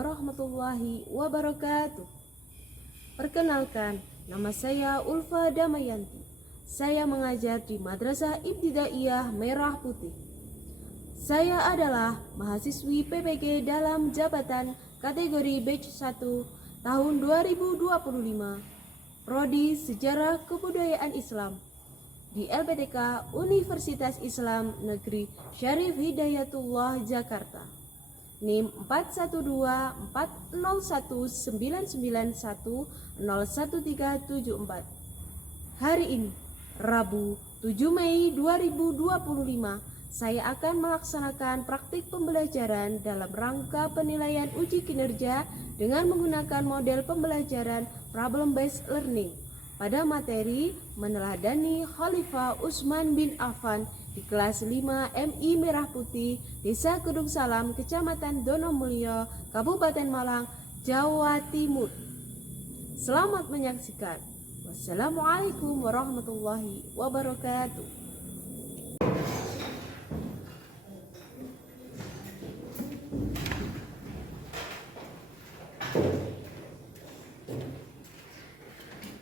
warahmatullahi wabarakatuh. Perkenalkan, nama saya Ulfa Damayanti. Saya mengajar di Madrasah Ibtidaiyah Merah Putih. Saya adalah mahasiswi PPG dalam jabatan kategori batch 1 tahun 2025, Prodi Sejarah Kebudayaan Islam di LPTK Universitas Islam Negeri Syarif Hidayatullah Jakarta. NIM 41240991011374. Hari ini, Rabu 7 Mei 2025, saya akan melaksanakan praktik pembelajaran dalam rangka penilaian uji kinerja dengan menggunakan model pembelajaran problem based learning pada materi meneladani Khalifah Utsman bin Affan di kelas 5 MI Merah Putih, Desa Kedung Salam, Kecamatan Donomulyo, Kabupaten Malang, Jawa Timur. Selamat menyaksikan. Wassalamualaikum warahmatullahi wabarakatuh.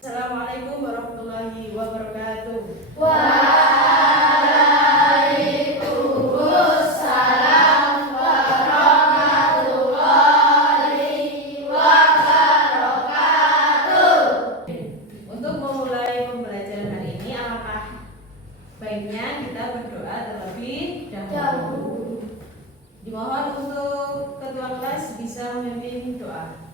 Assalamualaikum warahmatullahi wabarakatuh. Waalaikumsalam warahmatullahi wabarakatuh. Untuk memulai pembelajaran hari ini, alangkah baiknya kita berdoa terlebih dahulu. Dimohon untuk ketua kelas bisa memimpin doa.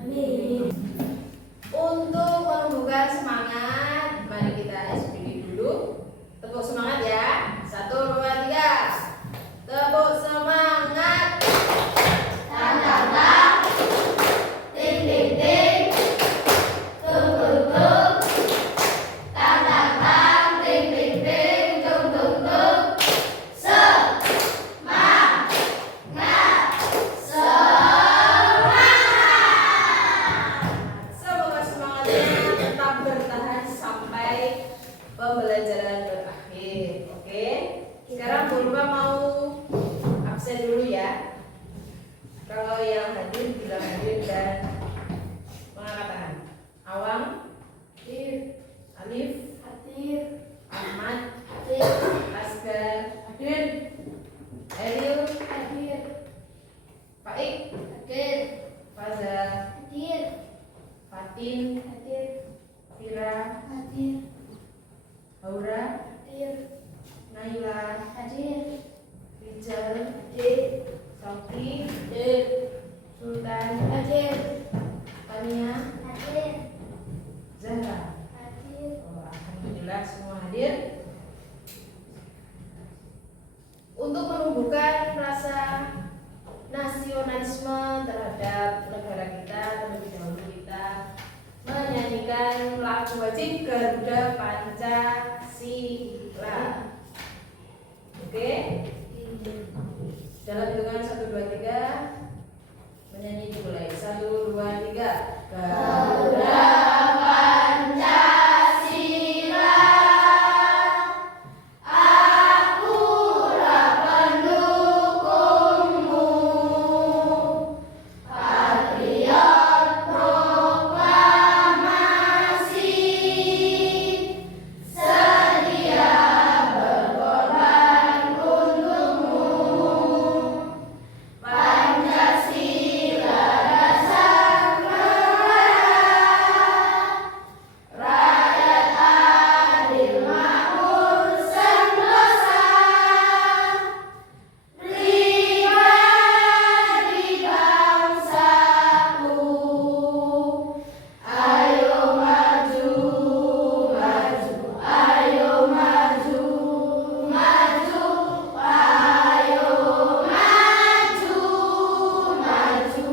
Amin. Untuk menumbuhkan semangat, mari kita SPG dulu. Tepuk semangat ya. 1, 2, 3. Tepuk semangat. Tang tang tang. Ting ting ting. Tung tung tung. Tang tang tang. Ting ting ting. Tung tung tung. Semangat. Semoga semangatnya tetap bertahan sampai pembelajaran berakhir. Oke. Sekarang Bu Nurma mau absen dulu ya. Kalau yang hadir bilang hadir dan mengangkat tangan. Awang, Hadir. Alif, Hadir. Ahmad, Hadir. Asgar, hadir. Eril, Hadir. Faik, Hadir. Faza, Hadir. Fatin, Hadir. Fira, Hadir. Aura, Hadir. Naila, Hadir. Rijal, Hadir. Sofi, Hadir. Sultan, Hadir. Tania, Hadir. Zahra. Hadir. Oh, alhamdulillah semua hadir. Untuk menumbuhkan rasa nasionalisme terhadap negara kita, terlebih dahulu kita menyanyikan lagu wajib Garuda Pancasila. Oke? Dalam hitungan 1, 2, 3 menyanyi dimulai. 1, 2, 3. Garuda Pancasila, akulah pendukungmu, patriot proklamasi, sedia berkorban untukmu. Pancasila dasar rakyat adil makmur sentosa, pribadi bangsaku, ayo maju, maju, ayo maju, maju, ayo maju, maju.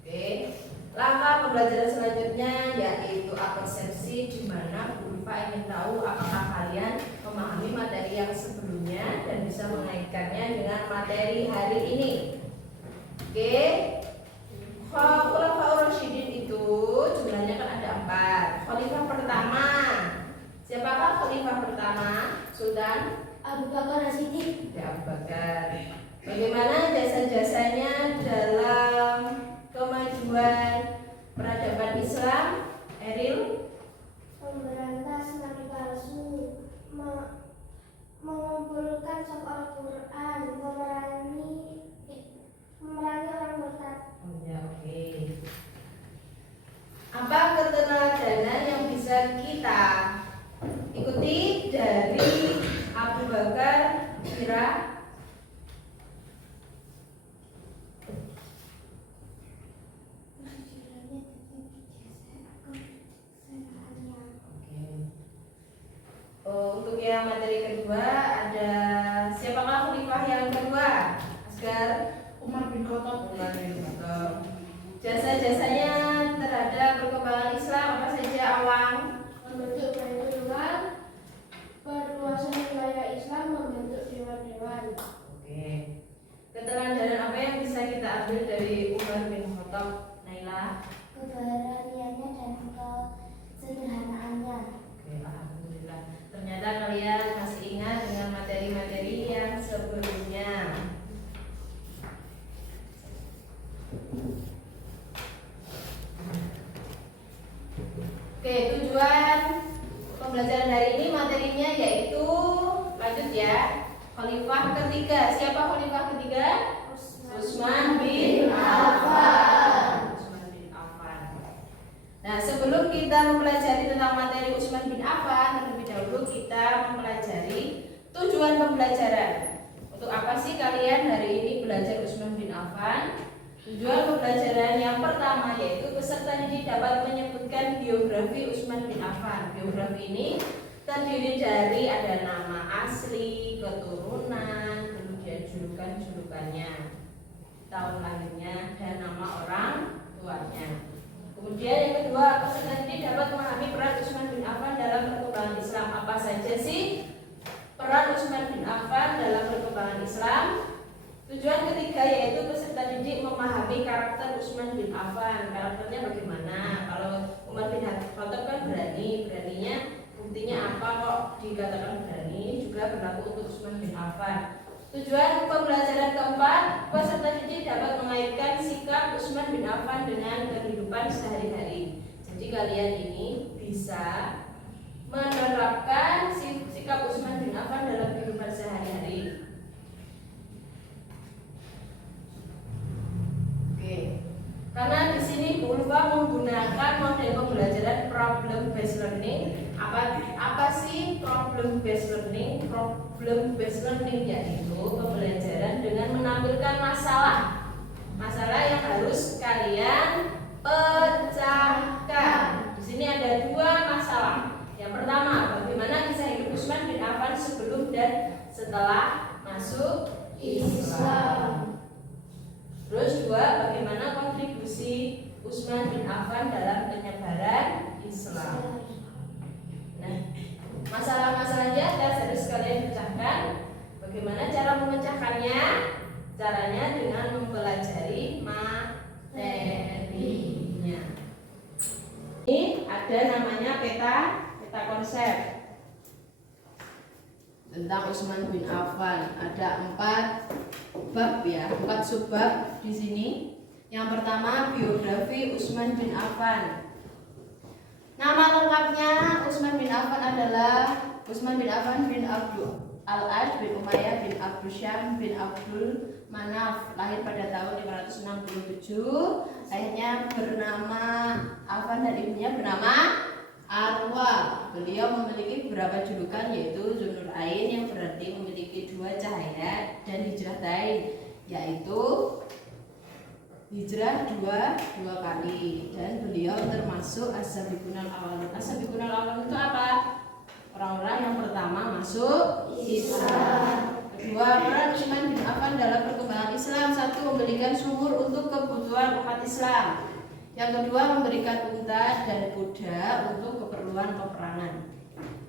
Oke, langkah pembelajaran selanjutnya yaitu persepsi, di mana Bu Rifa ingin tahu apakah kalian memahami materi yang sebelumnya dan bisa mengaitkannya dengan materi hari ini. Oke, Khulafaur Rasyidin itu jumlahnya kan ada 4. Khalifah pertama, siapakah khalifah pertama? Sultan Abu Bakar As-Siddiq. Ya, Abu Bakar. Bagaimana jasa-jasanya dalam kemajuan peradaban Islam? Eril? Memberantas nabi palsu, mengumpulkan stok Al-Quran, memerangi orang murtad. Oh ya, oke. Apa keteladanan yang bisa kita ikuti dari Abu Bakar? Kira? Oh, untuk yang materi kedua ada siapakah khalifah yang kedua? Asgar? Umar bin Khattab. Umar bin Khattab. Jasa-jasanya terhadap perkembangan Islam apa saja, Awang? Membentuk Baitullah, perluasan wilayah Islam, membentuk dewan-dewan. Oke. Keteladanan apa yang bisa kita ambil dari Umar bin Khattab, Naila? Keberaniannya dan kesederhanaannya. Oke, alhamdulillah. Ternyata kalian masih ingat dengan materi-materi yang sebelumnya. Oke, tujuan pembelajaran hari ini materinya yaitu lanjut ya. Khalifah ketiga. Siapa khalifah ketiga? Utsman bin Affan. Utsman bin Affan. Nah, sebelum kita mempelajari tentang materi Utsman bin Affan, terlebih dahulu kita mempelajari tujuan pembelajaran. Untuk apa sih kalian hari ini belajar Utsman bin Affan? Tujuan pembelajaran yang pertama yaitu peserta didik dapat menyebutkan biografi Utsman bin Affan. Biografi ini terdiri dari ada nama asli, keturunan, kemudian julukan-julukannya, tahun lahirnya, dan nama orang tuanya. Kemudian yang kedua, peserta didik dapat memahami peran Utsman bin Affan dalam perkembangan Islam. Apa saja sih peran Utsman bin Affan dalam perkembangan Islam? Tujuan ketiga yaitu peserta didik memahami karakter Utsman bin Affan. Karakternya bagaimana? Kalau Umar bin Khattab kan beraninya buktinya apa kok dikatakan berani? Juga berlaku untuk Utsman bin Affan. Tujuan pembelajaran keempat, peserta didik dapat mengaitkan sikap Utsman bin Affan dengan kehidupan sehari-hari. Jadi kalian ini bisa menerapkan sikap Utsman bin Affan dalam kehidupan sehari-hari. Karena di sini Bu Ulfa menggunakan model pembelajaran problem based learning. Apa sih problem based learning? Problem based learning yaitu pembelajaran dengan menampilkan masalah yang harus kalian pecahkan. Di sini ada dua masalah. Yang pertama, bagaimana kisah hidup Utsman bin Affan sebelum dan setelah masuk Islam. Terus dua, bagaimana kontribusi Utsman bin Affan dalam penyebaran Islam. Nah, masalah-masalahnya harus kalian pecahkan. Bagaimana cara memecahkannya? Caranya dengan mempelajari materinya. Ini ada namanya peta konsep tentang Utsman bin Affan. Ada 4 bab ya, 4 subbab di sini. Yang pertama, biografi Utsman bin Affan. Nama lengkapnya Utsman bin Affan adalah Utsman bin Affan bin Abdul Al-As bin Umayyah bin Abdul Syam bin Abdul Manaf, lahir pada tahun 567. Ayahnya bernama Affan dan ibunya bernama Arwa. Beliau memiliki beberapa julukan yaitu Zunnur Ain yang berarti memiliki 2 cahaya, dan hijrah tain yaitu hijrah dua kali, dan beliau termasuk as-sabiqunal awwalun. As-sabiqunal awwalun itu apa? Orang-orang yang pertama masuk Islam. Kedua, peran Utsman bin Affan dalam perkembangan Islam. 1. Memberikan sumur untuk kebutuhan umat Islam. Yang kedua, memberikan unta dan kuda untuk keperluan peperangan.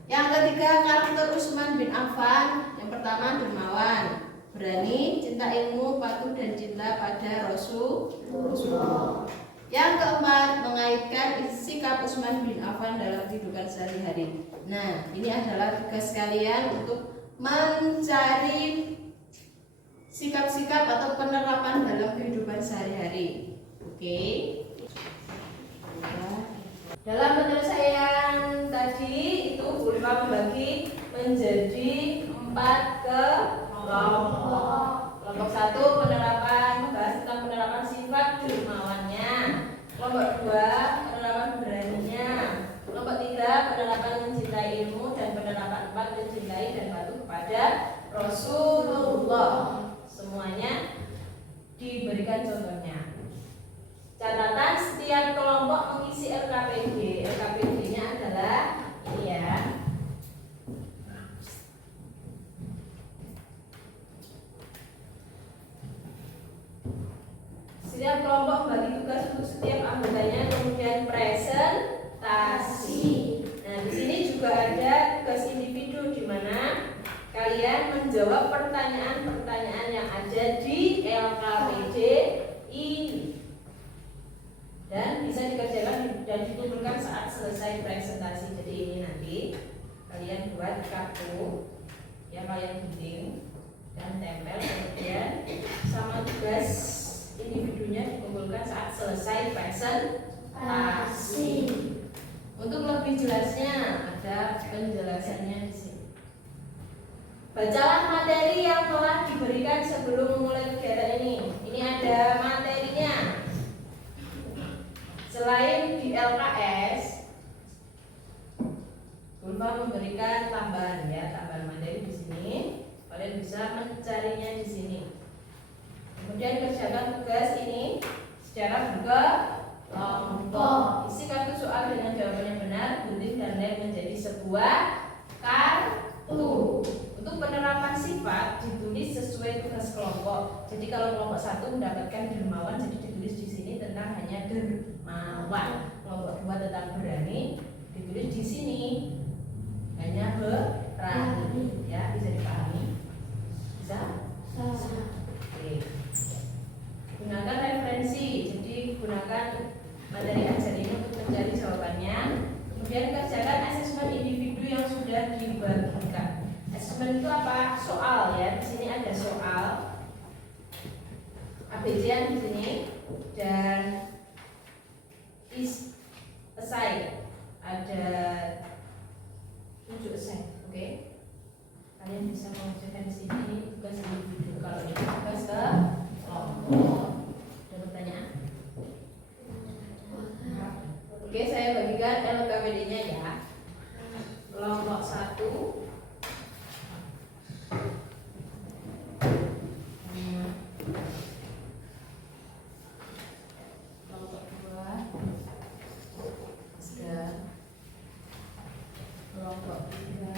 Yang ketiga, karakter Utsman bin Affan. Yang pertama, dermawan, berani, cinta ilmu, patuh dan cinta pada Rasulullah. Yang keempat, mengaitkan sikap Utsman bin Affan dalam kehidupan sehari-hari. Nah, ini adalah tugas kalian untuk mencari sikap-sikap atau penerapan dalam kehidupan sehari-hari. Oke. Dalam penyelesaian tadi itu Bu Ulfa membagi menjadi 4 kelompok. Kelompok 1 membahas tentang penerapan sifat dermawannya. Kelompok 2 penerapan beraninya. Kelompok 3 penerapan mencintai ilmu, dan penerapan 4 mencintai dan patuh kepada Rasulullah. Semuanya diberikan contohnya. Catatan, setiap kelompok mengisi LKPD. LKPD-nya adalah ini ya. Setiap kelompok bagi tugas untuk setiap anggotanya, kemudian presentasi. Nah, di sini juga ada tugas individu di mana kalian menjawab pertanyaan-pertanyaan yang ada di LKPD ini. Dan bisa dikerjakan dan dikumpulkan saat selesai presentasi. Jadi ini nanti kalian buat kartu yang kalian gunting dan tempel, kemudian sama tugas individunya dikumpulkan saat selesai presentasi. Untuk lebih jelasnya ada penjelasannya di sini. Bacalah materi yang telah diberikan sebelum memulai kegiatan ini. Ini ada materinya. Selain di LKS, Ulfa memberikan tambahan materi di sini. Kalian bisa mencarinya di sini. Kemudian kerjakan tugas ini secara berkelompok. Isi kartu soal dengan jawaban yang benar, gunting dan lem menjadi sebuah kartu. Untuk penerapan sifat ditulis sesuai tugas kelompok. Jadi kalau kelompok 1 mendapatkan dermawan, jadi ditulis di sini tentang hanya dermawan. Kelompok 2 tentang berani, ditulis di sini hanya berani. Ya, bisa dipahami? Bisa? Oke. Gunakan referensi. Jadi gunakan materi ajar ini untuk mencari jawabannya. Kemudian kerjakan asesmen individu yang sudah dibagikan. Asesmen itu apa? Soal ya. Di sini ada soal ABC di sini dan is assign. Ada 7 assign. Oke. Kalian bisa mengerjakan di sini tugas individu. Kalau ini tugas kelompok. Ada pertanyaan? Oke, saya bagikan LKPD-nya ya. Kelompok 1 kelompok 2 sudah, kelompok 3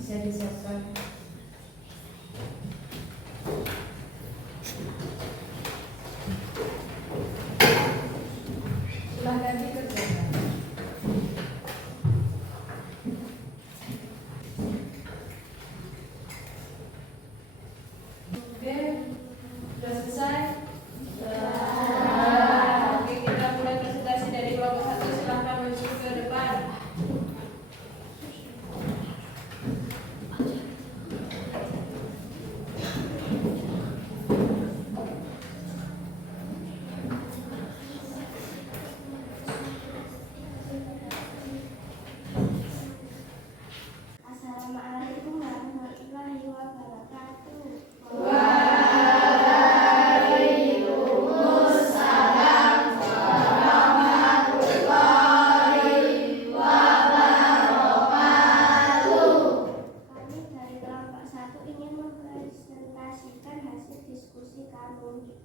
bisa disiapkan. Silahkan dikerjakan. Oke, sudah selesai. Oke, kita mulai presentasi dari kelompok 1. Silahkan maju ke depan. Assalamualaikum warahmatullahi wabarakatuh. Kami dari kelompok 1 ingin mempresentasikan hasil diskusi kami.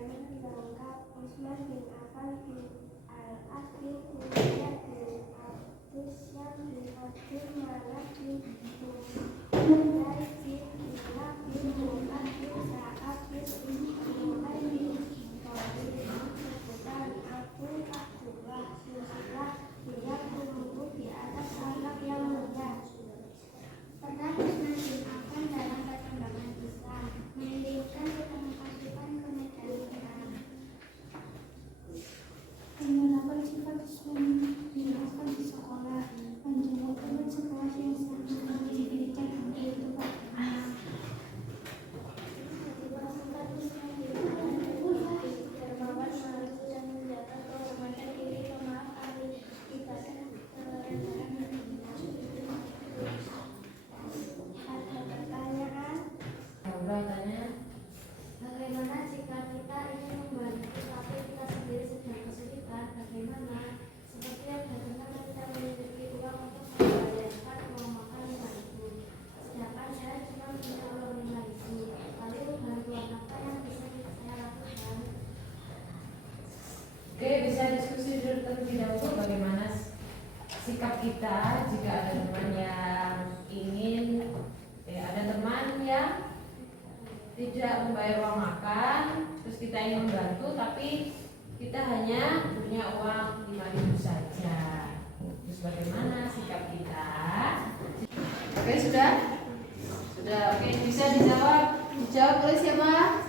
Nama lengkap Utsman bin Affan bin Al-As bin Umayyah bin Abdus Syam bin Abdul Manaf bin Hudail bin Kilab bin Murad bin Sa'ad bin Umayyah bin Khalid sebutan Abu Abdullah Silsilah yang tumbuh di atas akhlak yang mulia. Peran Utsman bin Affan dalam perkembangan Islam mendirikan pasukan ke medan perang. Penerapan sifat Utsman bin Affan di sekolah, menjadi teman sekelas yang sangat diberikan untuk pertama. Sifat Utsman bin Affan adalah dermawan, mampu dan menjaga kehormatan diri, pemaaf, ahli ibadah, kerendahan dan ada pertanyaan? Bagaimana jika kita ingin membantu tapi kita sendiri sedang kesulitan? Bagaimana? Seperti yang bagaimana kita memiliki uang untuk membayarkan uang makan 5.000, sedangkan saya cuma punya uang 5.000. Lalu bantuan apa yang bisa saya lakukan? Oke, bisa diskusi dulu terlebih dahulu bagaimana sikap kita jika ada teman yang ingin ada teman yang tidak membayar uang makan, terus kita ingin membantu tapi kita hanya punya uang 5.000 saja. Terus bagaimana sikap kita? Oke, sudah? Sudah, oke, bisa dijawab. Dijawab oleh siapa?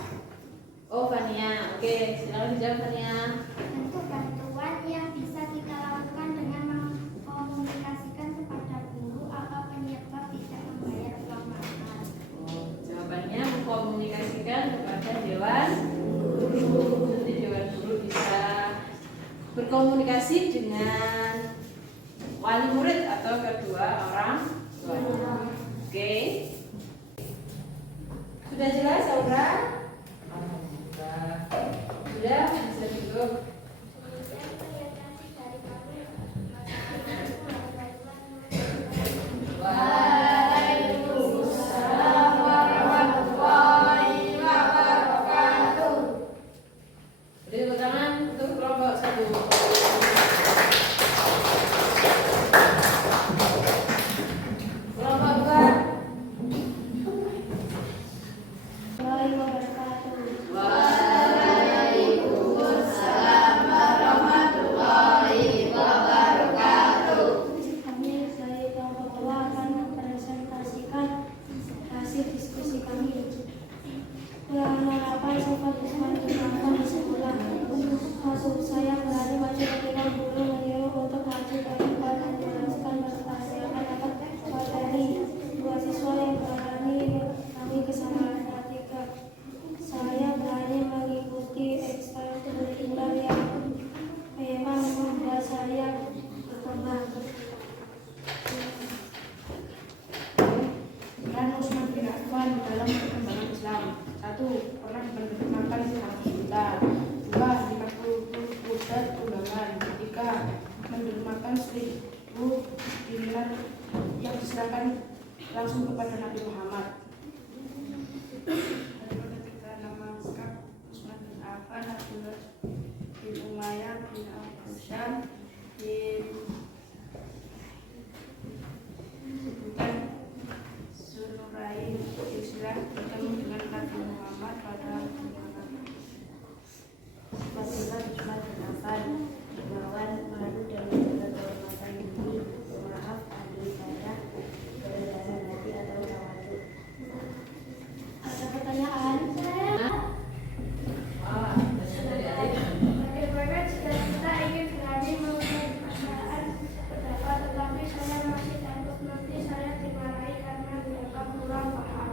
Oh, Fania. Oke, silakan dijawab Fania. Bentuk bantuan yang bisa kita lakukan dengan mengkomunikasikan kepada guru apa penyebab tidak membayar uang makan. Jawabannya mengkomunikasikan kepada dewan guru. Nanti dewan guru bisa berkomunikasi dengan wali murid atau kedua orang tua. Oke. Sudah jelas, Aura? Sudah, bisa duduk. Kemudian presentasi dari kami, Assalamualaikum warahmatullahi isi hak kita. 2. 50 butet undangan. 3. Mendermakan 1000 dinar yang diserahkan langsung kepada Nabi Muhammad. Daripada kita nama lengkap Utsman bin Affan, Abdullah bin Umayyah bin Al-Husain bin sebutan Zulnurain Islah bertemu dengan Nabi Muhammad pada bulan Abdullah Utsman bin Affan dermawan, malu dan menjaga kehormatan diri, pemaaf, ahli ibadah, kerendahan hati atau tawadhu. Ada pertanyaan? Bagaimana jika kita ingin berani mengucapkan pendapat tetapi saya masih takut nanti saya dimarahi karena dianggap kurang paham?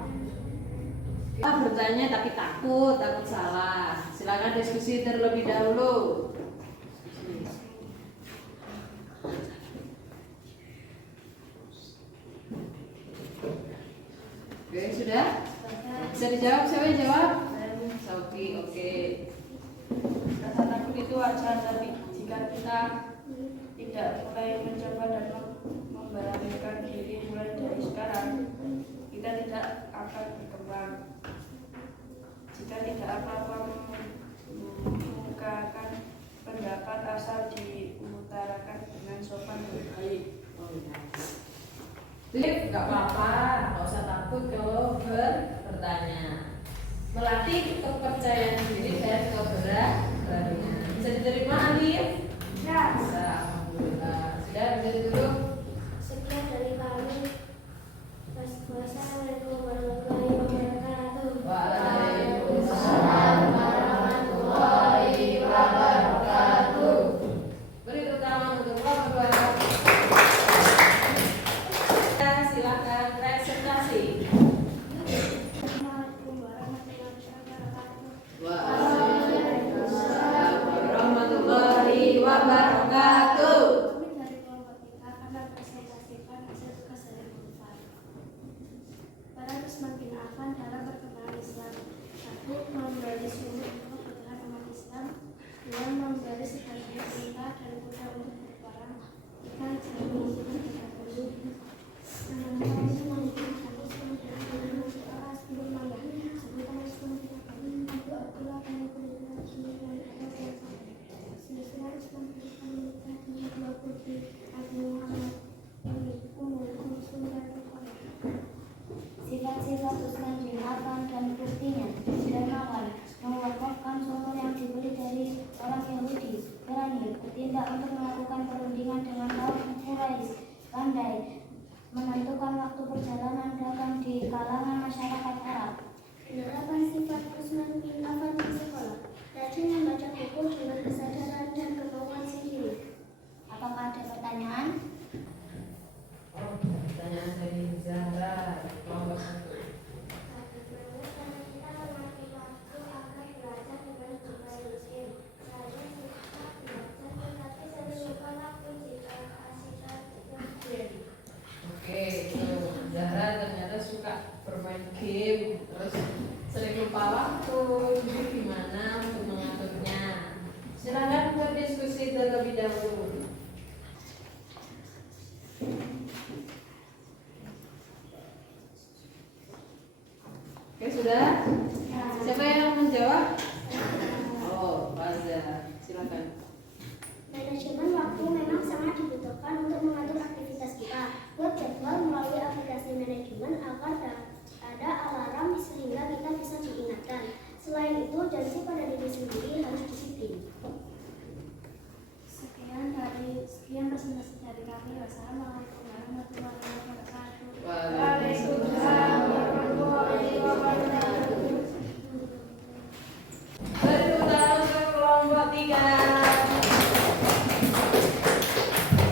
Kita bertanya tapi takut salah. Silakan diskusi terlebih dahulu. Oke, sudah? Bisa dijawab? Siapa yang jawab? Sofi, oke. rasa takut itu wajar, tapi jika kita tidak mulai mencoba dan memberanikan diri mulai dari sekarang, kita tidak akan berkembang. Jika tidak apa-apa mengungkapkan pendapat asal diutarakan dengan sopan dan baik. Liv, nggak apa-apa, nggak usah takut kalau bertanya. Melatih kepercayaan diri dan keberanian. Bisa diterima, Liv? Ya, Bisa, alhamdulillah. Sudah, bisa duduk. sekian dari kami. Wassalamualaikum warahmatullahi wabarakatuh. Waalaikumsalam warahmatullahi wabarakatuh. Beri tepuk tangan untuk Bapak Bapak. Silakan presentasi. Assalamualaikum warahmatullahi wabarakatuh. Waalaikumsalam warahmatullahi wabarakatuh. Kami dari kelompok 3 akan mempresentasikan hasil tugas dari Unpad. Para Utsman bin Affan dalam perkembangan Islam. 1. Memberi sumber untuk kebutuhan umat Islam. 2. Memberi sebagian unta dan kuda untuk berperang. 3. Jami tidak perlu. Sifat-sifat Utsman bin Affan dan buktinya. Dermawan, mewakafkan sumur yang dibeli dari orang Yahudi. Berani, bertindak untuk melakukan perundingan dengan kaum Quraisy. Pandai, menentukan waktu perjalanan dagang di kalangan masyarakat Arab. 8. Sifat Utsman bin Affan di sekolah. Rajin membaca buku dengan kesadaran dan kemauan sendiri. Apakah ada pertanyaan? Oh, pertanyaan dari Zahra, kelompok 1. Oke, Zahra ternyata suka bermain game, terus sering lupa waktu. Jadi gimana untuk mengaturnya? Silakan berdiskusi terlebih dahulu. Oke, sudah? Siapa yang menjawab? Oh, Faza. Silakan. Manajemen waktu memang sangat dibutuhkan untuk mengatur aktivitas kita. Buat jadwal melalui aplikasi manajemen agar ada alarm sehingga kita bisa diingatkan. Selain itu, janji pada diri sendiri harus disiplin. Sekian presentasi dari kami. Wassalamualaikum warahmatullahi wabarakatuh. Waalaikumsalam warahmatullahi wabarakatuh. Tepuk tangan untuk kelompok 3.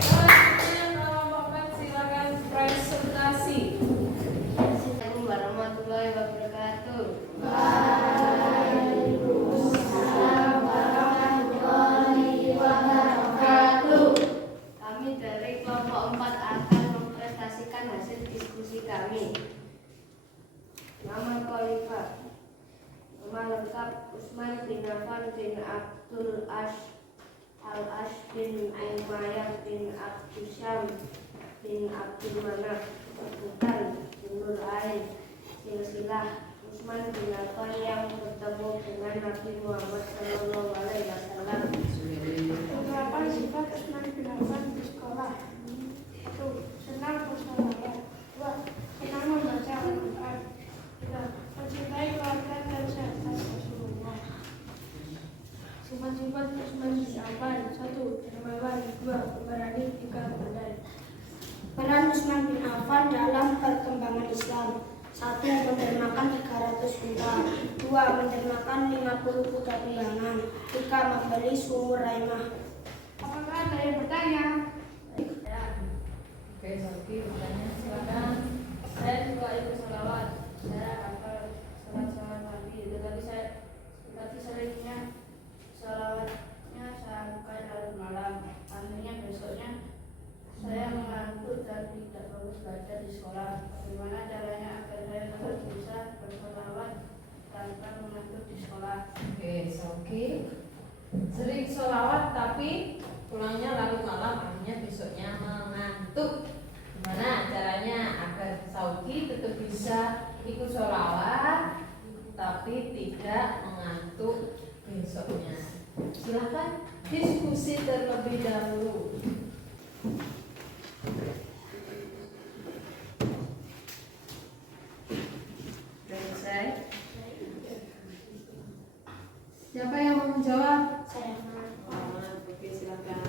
Selanjutnya kelompok 4 silakan presentasi. Assalamualaikum warahmatullahi wabarakatuh. Kami dari kelompok 4 akan mempresentasikan hasil diskusi kami. Nama Khalifah. Nama lengkap Utsman bin Affan bin Abdul Al-Ash bin Umayyah bin Abdusyam bin Abdul Manaf bukan bin Nur Ain. Silsilah Utsman bin Affan yang bertemu dengan Nabi Muhammad Sallallahu Alaihi Wasallam. Beberapa sifat Utsman bin Affan di sekolah. 1. Senang bersolawat. 2. Senang membaca Al-Quran. 3. Mencintai keluarga dan sahabat Rasulullah. Sifat-sifat Utsman bin Affan. 1. Dermawan. 2. Pemberani. 3. pandai. Peran Utsman bin Affan dalam perkembangan Islam. 1. Mendermakan 300 unta. 2. Mendermakan 50 kuda tunggangan. 3. Membeli sumur Raimah. Apakah ada yang bertanya? Oke, Sofi bertanya, silakan. Saya suka ikut sholawat. Saya hafal sholat Nabi. Tetapi seringnya sholawatnya saya buka larut malam. Akhirnya besoknya saya mengantuk dan tidak bagus baca di sekolah. Bagaimana caranya agar saya tetap bisa bersholawat tanpa mengantuk di sekolah? Oke, Sofi sering sholawat tapi pulangnya larut malam, akhirnya besoknya mengantuk. Gimana caranya agar Sauki tetap bisa ikut sholawat tapi tidak mengantuk besoknya? Silahkan diskusi terlebih dahulu. Selesai? Siapa yang mau menjawab? Saya Oke, silakan.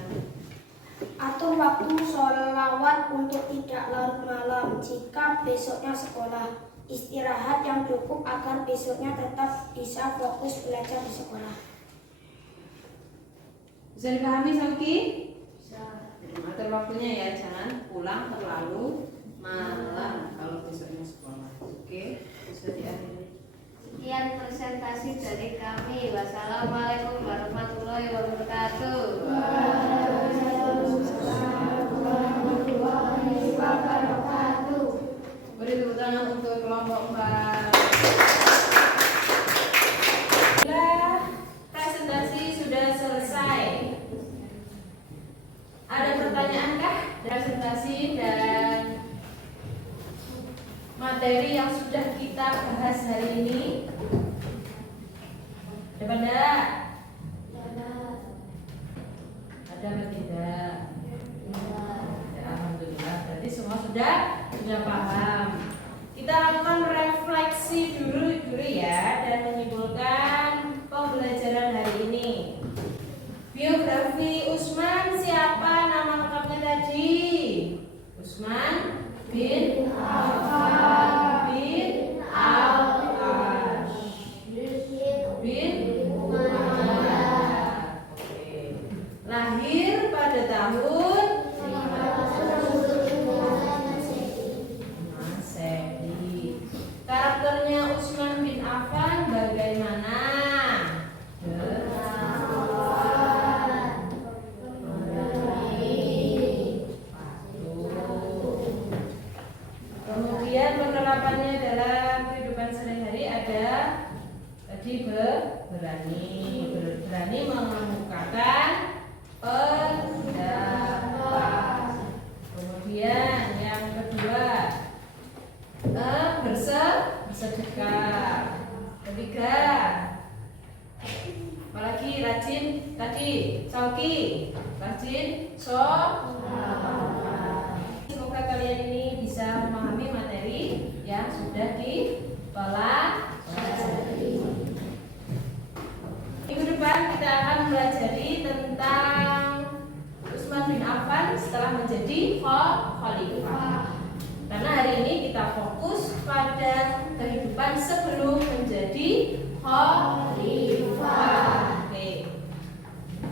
atur waktu sholawat untuk tidak larut malam jika besoknya sekolah. Istirahat yang cukup agar besoknya tetap bisa fokus belajar di sekolah. Bisa dipahami, Sauki? Bisa. Atur waktunya ya, jangan pulang terlalu malam kalau besoknya sekolah. Oke, bisa diakhiri. Sekian presentasi dari kami. Wassalamualaikum warahmatullahi wabarakatuh. Beri tepuk tangan untuk kelompok 4. Bila presentasi sudah selesai, ada pertanyaankah presentasi dan materi yang sudah kita bahas hari ini? Ada pada? Ada atau tidak? Ya, alhamdulillah. Berarti semua sudah paham. Kita lakukan refleksi dulu ya dan menyimpulkan pembelajaran hari ini. Biografi Utsman, siapa nama lengkapnya tadi? Utsman bin Affan bin Al-Ash bin Umayyah. Oke. Lahir pada tahun Masehi. Karakternya Utsman bin Affan bagaimana? Kemudian penerapannya dalam kehidupan sehari-hari ada tadi berani mengemukakan pendapat. Kemudian yang kedua bersedekah. Ketiga apalagi rajin tadi Sauki rajin semoga kalian ini bisa memahami materi yang sudah dipelajari. Minggu depan kita akan mempelajari tentang Utsman bin Affan setelah menjadi khalifah. Karena hari ini kita fokus pada kehidupan sebelum menjadi khalifah. Oke.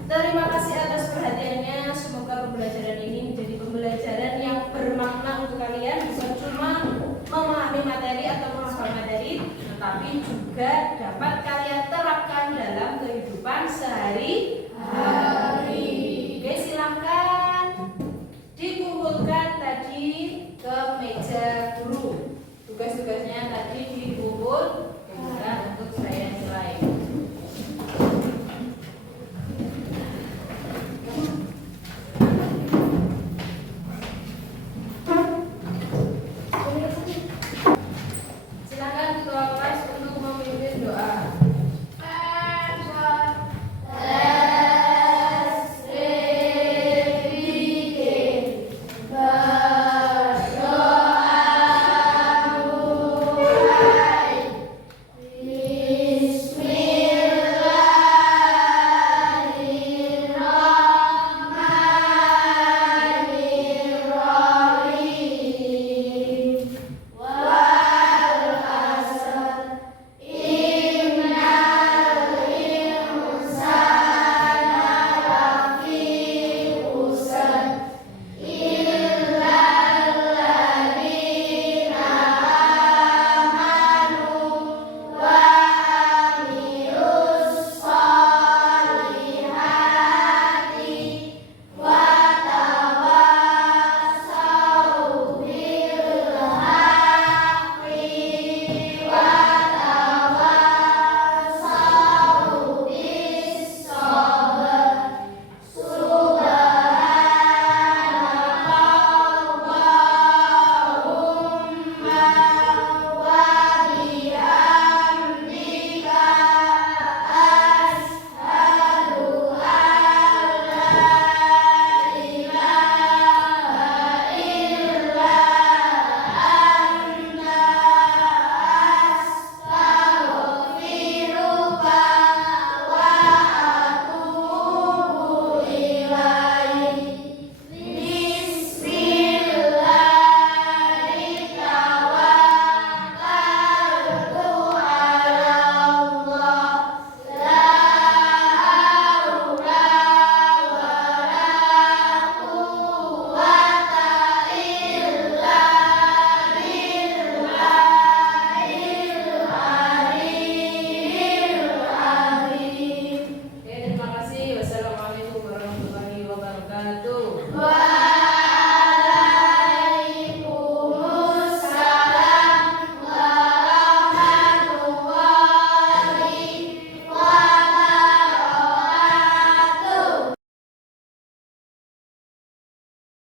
Terima kasih atas perhatiannya. Semoga pembelajaran ini menjadi pembelajaran yang bermakna untuk kalian, bukan cuma memahami materi atau menghafal materi, tetapi juga dapat kalian terapkan dalam kehidupan sehari-hari. Oke, silahkan dikumpulkan tadi ke meja guru. Tugas-tugasnya tadi dikumpul